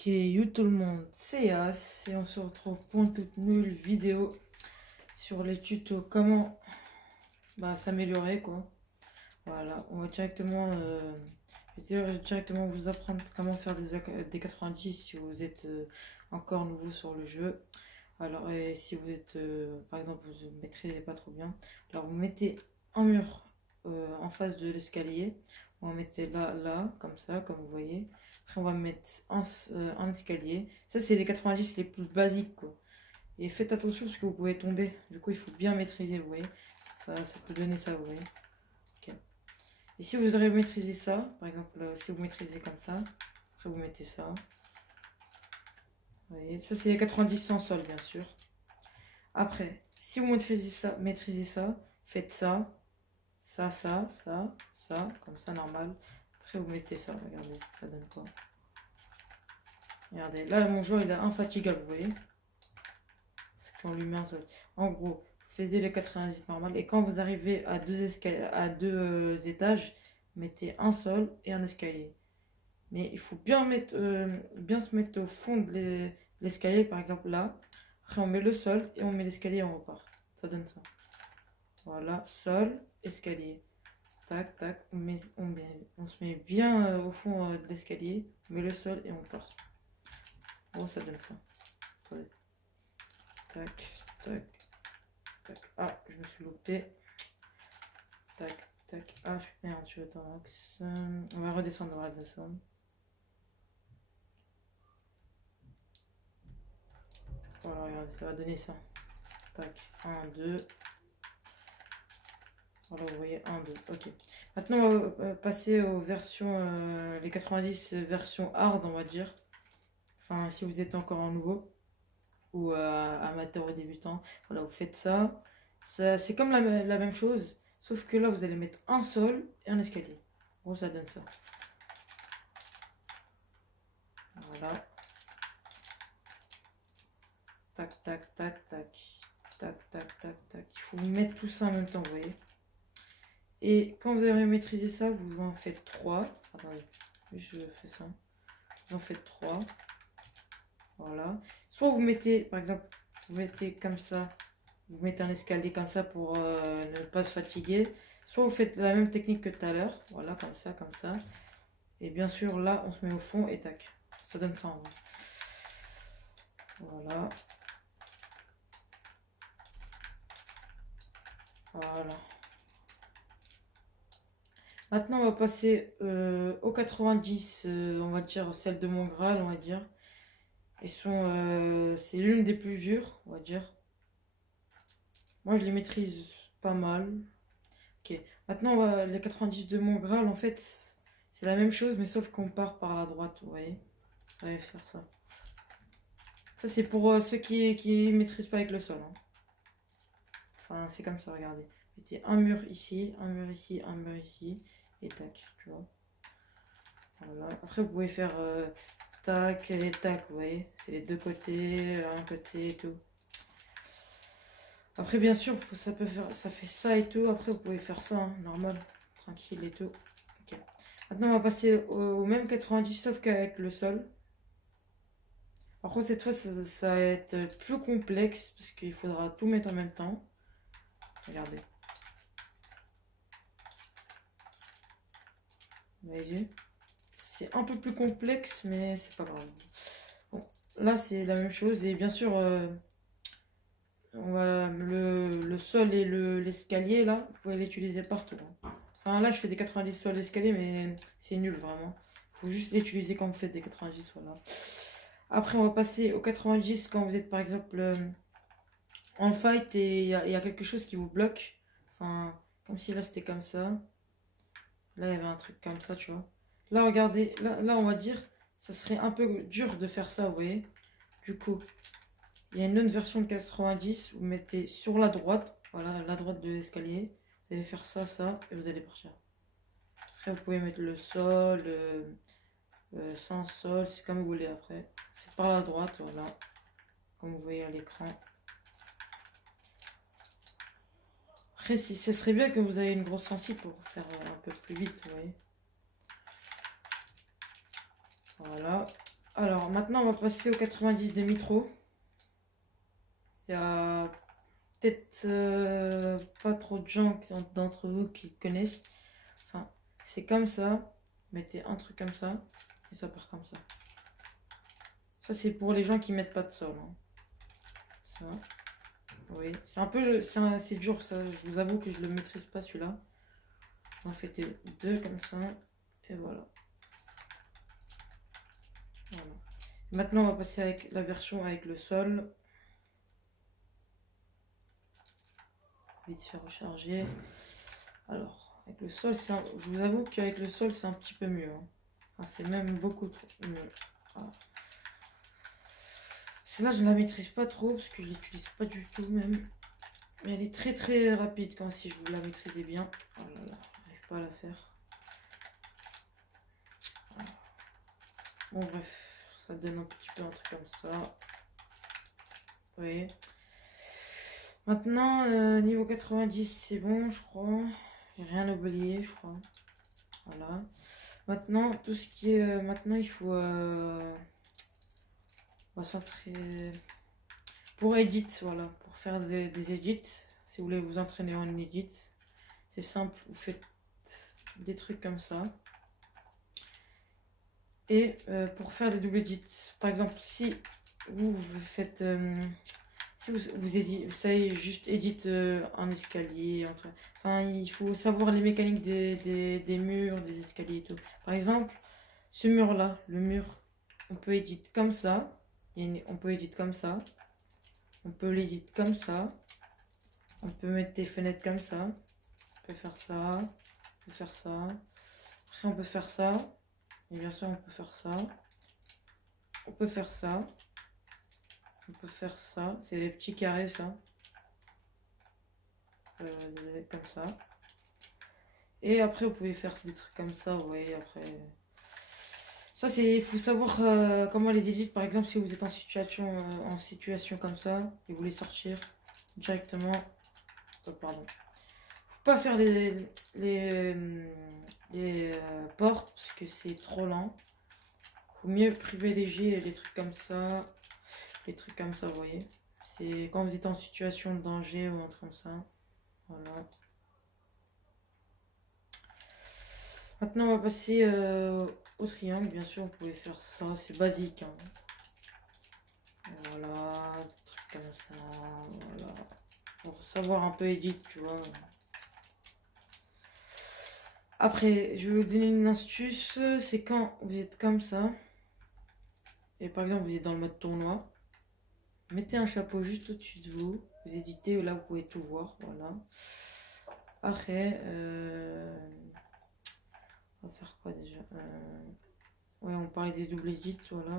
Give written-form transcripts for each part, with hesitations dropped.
Ok, yo tout le monde, c'est Yas et on se retrouve pour une toute nouvelle vidéo sur les tutos comment s'améliorer quoi. Voilà, on va directement, je vais directement vous apprendre comment faire des 90 si vous êtes encore nouveau sur le jeu. Alors, et si vous êtes, par exemple, vous ne maîtrisez pas trop bien, alors vous mettez un mur en face de l'escalier. On va mettre là, comme ça, comme vous voyez. Après, on va mettre un escalier. Ça, c'est les 90 les plus basiques, quoi. Et faites attention parce que vous pouvez tomber. Du coup, il faut bien maîtriser, vous voyez. Ça peut donner ça, vous voyez. Ok. Et si vous aurez maîtrisé ça, par exemple, si vous maîtrisez comme ça, après vous mettez ça. Vous voyez, ça c'est les 90 sans sol, bien sûr. Après, si vous maîtrisez ça, faites ça, ça, comme ça, normal. Après, vous mettez ça, regardez, ça donne quoi? Regardez, là, mon joueur, il est infatigable, vous voyez? Parce qu'on lui met un seul. En gros, vous faites les 90 normal, et quand vous arrivez à deux étages, mettez un sol et un escalier. Mais il faut bien se mettre au fond de l'escalier, par exemple là. Après, on met le sol et on met l'escalier et on repart. Ça donne ça. Voilà, sol, escalier. Tac, tac, on se met bien au fond de l'escalier, on met le sol et on part. Bon, ça donne ça. Attendez. Tac, tac, tac. Ah, je me suis loupé. Tac, tac. Ah, merde, je suis dans l'axe. On va redescendre, Voilà, regardez, ça va donner ça. Tac, 1, 2. Voilà, vous voyez, 1, 2. Ok. Maintenant, on va passer aux versions, les 90 versions hard, on va dire. Enfin, si vous êtes encore un nouveau ou amateur ou débutant, voilà, vous faites ça. C'est comme la même chose, sauf que là, vous allez mettre un sol et un escalier. Bon, ça donne ça. Voilà. Tac, tac, tac, tac. Tac, tac, tac, tac. Il faut mettre tout ça en même temps, vous voyez. Et quand vous avez maîtrisé ça, vous en faites 3. Attendez, je fais ça. Vous en faites 3. Voilà. Soit vous mettez, par exemple, vous mettez comme ça. Vous mettez un escalier comme ça pour ne pas se fatiguer. Soit vous faites la même technique que tout à l'heure. Voilà, comme ça, comme ça. Et bien sûr, là, on se met au fond et tac. Ça donne ça en vrai. Voilà. Voilà. Maintenant, on va passer aux 90, on va dire celle de mon Graal, on va dire. C'est l'une des plus dures, on va dire. Moi, je les maîtrise pas mal. Ok. Maintenant, les 90 de mon Graal, en fait, c'est la même chose, mais sauf qu'on part par la droite, vous voyez. Ça va faire ça. Ça, c'est pour ceux qui maîtrisent pas avec le sol. Hein. Enfin, c'est comme ça, regardez. Mettez un mur ici, un mur ici, un mur ici. Et tac, tu vois. Voilà. Après, vous pouvez faire tac et tac, vous voyez. C'est les deux côtés, un côté et tout. Après, bien sûr, ça fait ça et tout. Après, vous pouvez faire ça, hein, normal, tranquille et tout. Ok. Maintenant, on va passer au même 90, sauf qu'avec le sol. Par contre, cette fois, ça va être plus complexe, parce qu'il faudra tout mettre en même temps. Regardez. Vous voyez, c'est un peu plus complexe, mais c'est pas grave. Bon, là, c'est la même chose. Et bien sûr, on va le sol et l'escalier, là, vous pouvez l'utiliser partout. Hein. Enfin, là, je fais des 90 sur l'escalier, mais c'est nul, vraiment. Il faut juste l'utiliser quand vous faites des 90, voilà. Après, on va passer aux 90 quand vous êtes, par exemple, en fight et il y a quelque chose qui vous bloque. Enfin, comme si là, c'était comme ça. Là, il y avait un truc comme ça, tu vois. Là, regardez, là, on va dire, ça serait un peu dur de faire ça, vous voyez. Du coup, il y a une autre version de 90. Vous mettez sur la droite, voilà, la droite de l'escalier. Vous allez faire ça, et vous allez partir. Après, vous pouvez mettre le sol, sans sol, c'est comme vous voulez après. C'est par la droite, voilà. Comme vous voyez à l'écran. Après, si, ce serait bien que vous ayez une grosse sensible pour faire un peu plus vite, vous voyez. Voilà. Alors, maintenant, on va passer au 90 des Mitro. Il y a peut-être pas trop de gens d'entre vous qui connaissent. Enfin, c'est comme ça. Mettez un truc comme ça. Et ça part comme ça. Ça, c'est pour les gens qui mettent pas de sol. Hein. Ça. Oui. C'est un peu... C'est dur, ça. Je vous avoue que je le maîtrise pas, celui-là. On fait deux comme ça. Et voilà. Voilà. Maintenant, on va passer avec la version avec le sol. Vite faire recharger. Alors, avec le sol, je vous avoue qu'avec le sol, c'est un petit peu mieux. Hein. Enfin, c'est même beaucoup mieux. Voilà. Celle-là, je ne la maîtrise pas trop parce que je l'utilise pas du tout même. Mais elle est très très rapide quand si je vous la maîtrisez bien. Oh là là, j'arrive pas à la faire. Voilà. Bon bref, ça donne un petit peu un truc comme ça. Vous voyez. Maintenant, niveau 90, c'est bon, je crois. J'ai rien oublié, je crois. Voilà. Maintenant, tout ce qui est... maintenant, il faut... on va centrer... Pour edit, voilà. Pour faire des edits. Si vous voulez vous entraîner en edit. C'est simple, vous faites des trucs comme ça. Et pour faire des double edits, par exemple, si vous faites... si vous savez juste edit en escalier, enfin il faut savoir les mécaniques des murs, des escaliers et tout. Par exemple, ce mur là, le mur, on peut edit comme ça, on peut edit comme ça, on peut l'édit comme ça, on peut mettre des fenêtres comme ça, on peut faire ça, on peut faire ça, après on peut faire ça, et bien sûr on peut faire ça, on peut faire ça. On peut faire ça, c'est les petits carrés ça. Comme ça. Et après vous pouvez faire des trucs comme ça, vous voyez, après. Ça c'est, il faut savoir comment les éditer, par exemple si vous êtes en situation comme ça, et vous voulez sortir directement. Oh, pardon. Faut pas faire les portes parce que c'est trop lent. Faut mieux privilégier les trucs comme ça. Les trucs comme ça, vous voyez. C'est quand vous êtes en situation de danger ou un truc comme ça. Voilà. Maintenant, on va passer au triangle. Bien sûr, vous pouvez faire ça. C'est basique. Hein. Voilà. Truc comme ça. Voilà. Pour savoir un peu edit, tu vois. Après, je vais vous donner une astuce. C'est quand vous êtes comme ça. Et par exemple, vous êtes dans le mode tournoi. Mettez un chapeau juste au-dessus de vous. Vous éditez, là vous pouvez tout voir. Voilà. Après, on va faire quoi déjà ouais, on parlait des double edits, voilà.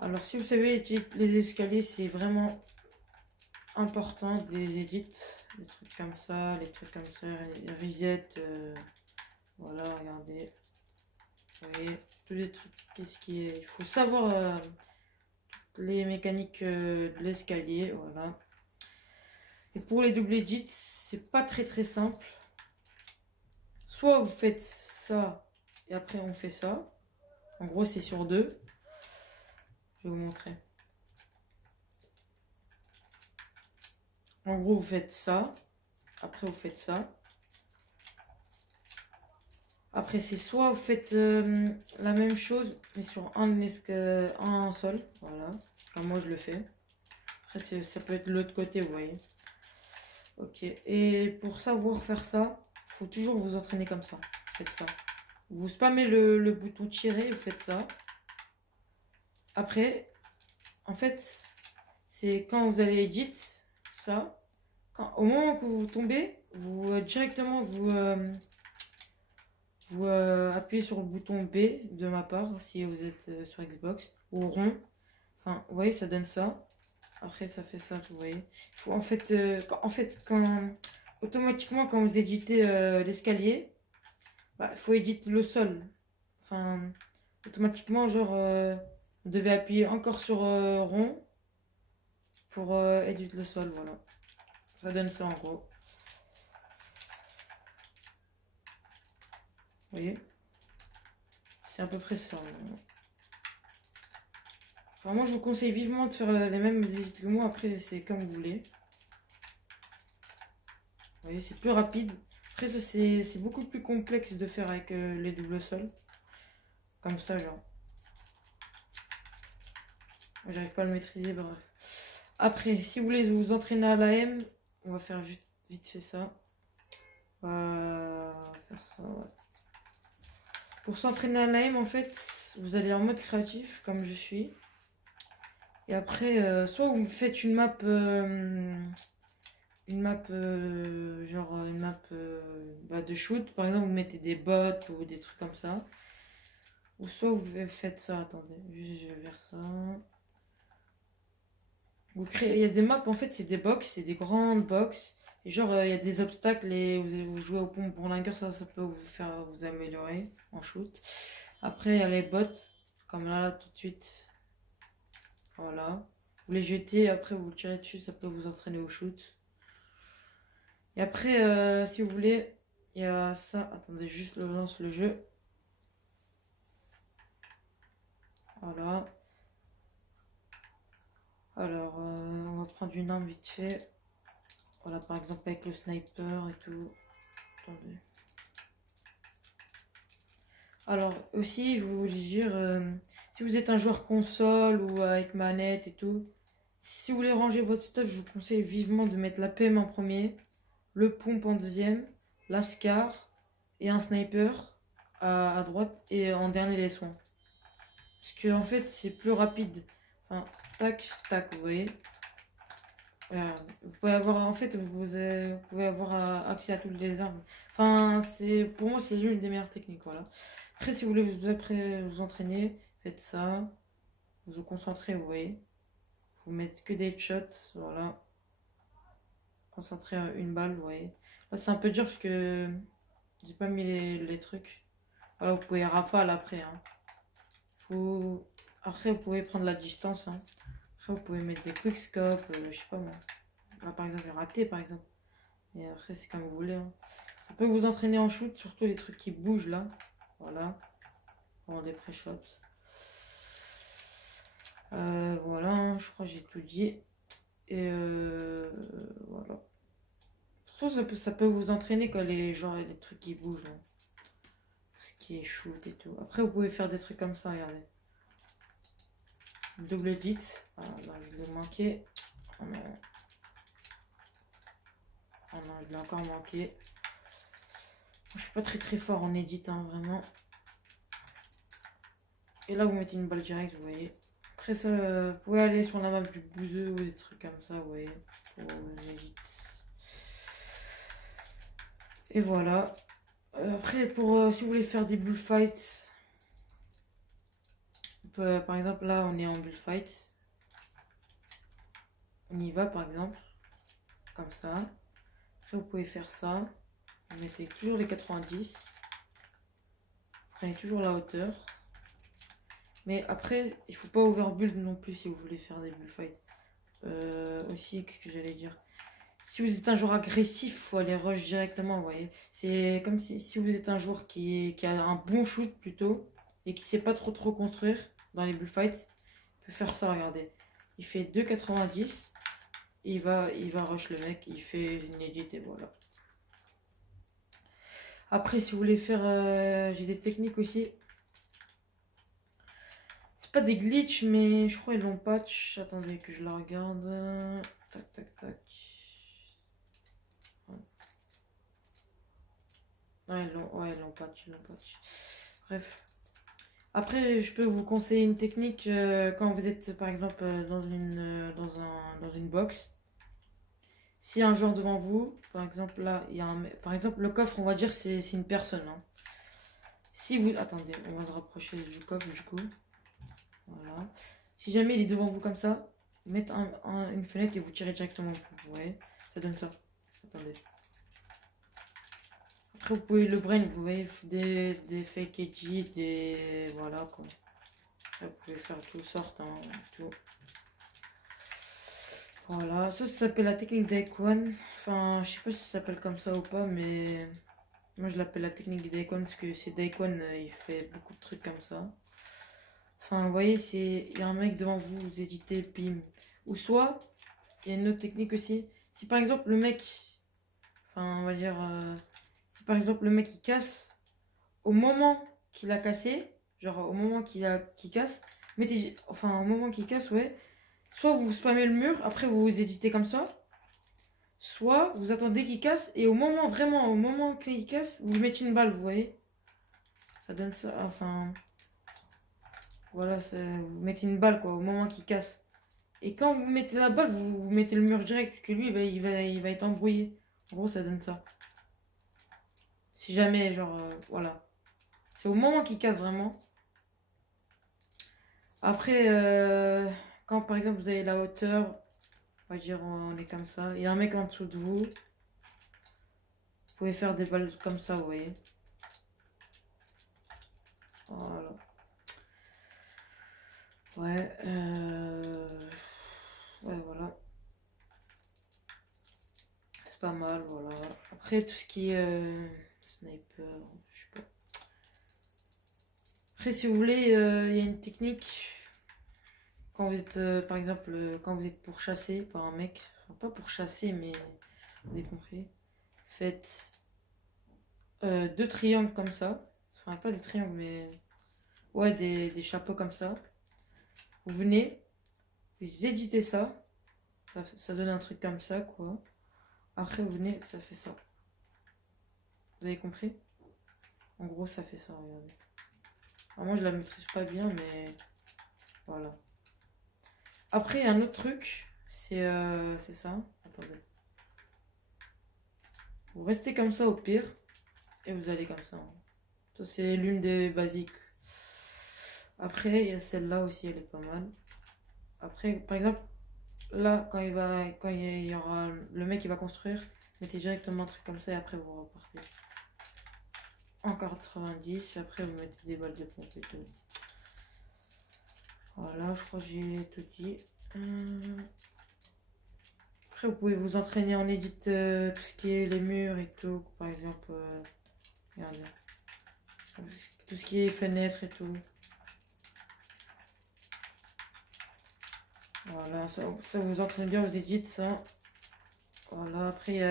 Alors, si vous savez, les escaliers, c'est vraiment important de les edits. Les trucs comme ça, les reset. Voilà, regardez. Vous voyez, tous les trucs, qu'est-ce qui est... Il faut savoir les mécaniques de l'escalier, voilà. Et pour les double edits, c'est pas très très simple. Soit vous faites ça et après on fait ça. En gros, c'est sur deux. Je vais vous montrer. En gros, vous faites ça. Après, vous faites ça. Après, c'est soit vous faites la même chose, mais sur un sol. Voilà. Comme moi, je le fais. Après, ça peut être de l'autre côté, vous voyez. Ok. Et pour savoir faire ça, il faut toujours vous entraîner comme ça. Faites ça. Vous spammez le bouton tirer, vous faites ça. Après, en fait, c'est quand vous allez edit ça. Au moment que vous tombez, vous directement vous appuyez sur le bouton B de ma part si vous êtes sur Xbox ou rond. Enfin, vous voyez, ça donne ça. Après, ça fait ça, vous voyez. Il faut en fait, automatiquement quand vous éditez l'escalier, bah, il faut éditer le sol. Enfin, automatiquement, genre, vous devez appuyer encore sur rond pour éditer le sol, voilà. Ça donne ça en gros. Vous voyez? C'est à peu près ça. Enfin, moi, je vous conseille vivement de faire les mêmes edits que moi. Après, c'est comme vous voulez. Vous voyez, c'est plus rapide. Après, ça, c'est beaucoup plus complexe de faire avec les doubles sols. Comme ça, genre. Moi, j'arrive pas à le maîtriser, bref. Après, si vous voulez vous entraîner à l'AM, on va faire juste vite fait ça. On va faire ça, ouais. Pour s'entraîner à l'AM, en fait, vous allez en mode créatif, comme je suis. Et après, soit vous faites une map, bah, de shoot. Par exemple, vous mettez des bots ou des trucs comme ça. Ou soit vous faites ça, attendez, juste je vais vers ça. Vous créez, il y a des maps, en fait, c'est des box, c'est des grandes box. Et genre, il y a des obstacles et vous jouez au pont pour lingueur, ça peut vous faire vous améliorer en shoot. Après, il y a les bots, comme là, tout de suite. Voilà. Vous les jetez, après vous tirez dessus, ça peut vous entraîner au shoot. Et après, si vous voulez, il y a ça. Attendez, juste je lance le jeu. Voilà. Alors, on va prendre une arme vite fait. Voilà, par exemple avec le sniper et tout. Attendez. Alors, aussi, je voulais dire, si vous êtes un joueur console ou avec manette et tout, si vous voulez ranger votre stuff, je vous conseille vivement de mettre la PM en premier, le pompe en deuxième, la SCAR et un sniper à droite et en dernier les soins. Parce que en fait, c'est plus rapide. Enfin, tac, tac, vous voyez. Voilà. Vous pouvez avoir, en fait, vous pouvez avoir accès à toutes les armes. Enfin, pour moi, c'est l'une des meilleures techniques, voilà. Après, si vous voulez vous entraîner, faites ça. Vous vous concentrez, vous voyez. Vous mettez que des shots, voilà. Concentrez une balle, vous voyez. Là, c'est un peu dur parce que j'ai pas mis les trucs. Voilà, vous pouvez rafale après, hein. Après, vous pouvez prendre la distance, hein. Après, vous pouvez mettre des quickscopes, je sais pas moi. Là, par exemple, raté, par exemple. Et après, c'est comme vous voulez, hein. Ça peut vous entraîner en shoot, surtout les trucs qui bougent là. Voilà. Bon, des pré-shots. Voilà, hein, je crois que j'ai tout dit. Et voilà. Surtout, ça peut vous entraîner quand les trucs qui bougent, hein. Tout ce qui est shoot et tout. Après, vous pouvez faire des trucs comme ça, regardez. Double edit. Ah non, je l'ai manqué. Oh non. Oh non, je l'ai encore manqué. Je suis pas très fort en edit, hein, vraiment. Et là, vous mettez une balle directe, vous voyez. Après ça, vous pouvez aller sur la map du bouseux ou des trucs comme ça, vous voyez. Pour edit. Et voilà. Après, si vous voulez faire des bullfights, par exemple, là, on est en bullfight. On y va, par exemple. Comme ça. Après, vous pouvez faire ça. Vous mettez toujours les 90. Prenez toujours la hauteur. Mais après, il faut pas overbuild non plus si vous voulez faire des bullfights. Aussi, qu'est-ce que j'allais dire? Si vous êtes un joueur agressif, il faut aller rush directement, vous voyez. C'est comme si vous êtes un joueur qui a un bon shoot plutôt et qui sait pas trop construire dans les bullfights, il peut faire ça, regardez. Il fait 2,90 et il va rush le mec, il fait une edit et voilà. Après, si vous voulez faire... j'ai des techniques aussi. C'est pas des glitches, mais je crois qu'ils l'ont patch. Attendez que je la regarde. Tac, tac, tac. Non, ils l'ont patch, Bref. Après, je peux vous conseiller une technique quand vous êtes par exemple dans une box. S'il y a un joueur devant vous, par exemple là, par exemple le coffre, on va dire c'est une personne, hein. Si vous... Attendez, on va se rapprocher du coffre du coup. Voilà. Si jamais il est devant vous comme ça, mettez une fenêtre et vous tirez directement. Vous voyez, ça donne ça. Attendez. Après, vous pouvez le brain, vous voyez, des fake edgy, des... Voilà, quoi. Après, vous pouvez faire toutes sortes, hein, tout. Voilà, ça s'appelle la technique d'Aequan. Enfin, je sais pas si ça s'appelle comme ça ou pas, mais... Moi, je l'appelle la technique d'Aequan parce que c'est Daequan, il fait beaucoup de trucs comme ça. Enfin, vous voyez, il y a un mec devant vous, vous éditez, bim. Ou soit, il y a une autre technique aussi. Si par exemple le mec, enfin, on va dire, si par exemple le mec il casse, au moment qu'il a cassé, genre au moment qu'il casse, mettez, enfin, au moment qu'il casse, ouais, soit vous spammez le mur, après vous éditez comme ça, soit vous attendez qu'il casse, et au moment, vraiment, au moment qu'il casse, vous lui mettez une balle, vous voyez. Ça donne ça, enfin, voilà, vous mettez une balle, quoi, au moment qu'il casse. Et quand vous mettez la balle, vous mettez le mur direct, que lui, il va être embrouillé. En gros, ça donne ça. Si jamais, genre, voilà. C'est au moment qu'il casse, vraiment. Après, quand par exemple vous avez la hauteur, on va dire on est comme ça, il y a un mec en dessous de vous, vous pouvez faire des balles comme ça, vous voyez. Voilà. Ouais, ouais, voilà. C'est pas mal, voilà. Après, tout ce qui est sniper, je sais pas. Après, si vous voulez, il y a une technique. Quand vous êtes, par exemple, quand vous êtes pourchassé par un mec, enfin, pas pourchassé, mais vous avez compris. Faites deux triangles comme ça. Enfin, pas des triangles, mais ouais, des chapeaux comme ça. Vous venez, vous éditez ça. Ça donne un truc comme ça, quoi. Après, vous venez, ça fait ça. Vous avez compris? En gros, ça fait ça, regardez. Alors, moi, je la maîtrise pas bien, mais voilà. Après, il y a un autre truc, c'est ça. Attendez. Vous restez comme ça au pire, et vous allez comme ça. Ça, c'est l'une des basiques. Après, il y a celle-là aussi, elle est pas mal. Après, par exemple, là, quand il y aura le mec qui va construire, mettez directement un truc comme ça et après vous repartez. En 90, après vous mettez des balles de pompe et tout. Voilà, je crois que j'ai tout dit. Après, vous pouvez vous entraîner en édit tout ce qui est les murs et tout. Par exemple, regardez. Tout ce qui est fenêtres et tout. Voilà, ça vous entraîne bien aux édits, ça. Voilà, après il y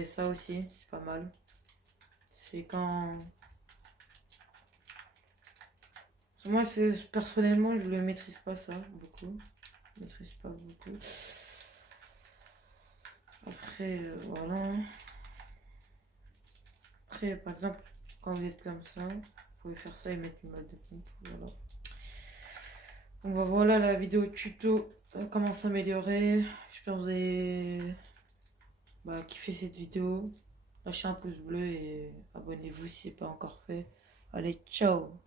a ça aussi, c'est pas mal. C'est quand... Moi, personnellement, je le maîtrise pas ça, beaucoup. Je maîtrise pas beaucoup. Après, voilà. Après, par exemple, quand vous êtes comme ça, vous pouvez faire ça et mettre une balle de pompe. Voilà. Donc voilà la vidéo tuto comment s'améliorer. J'espère que vous avez kiffé cette vidéo. Lâchez un pouce bleu et abonnez-vous si ce n'est pas encore fait. Allez, ciao!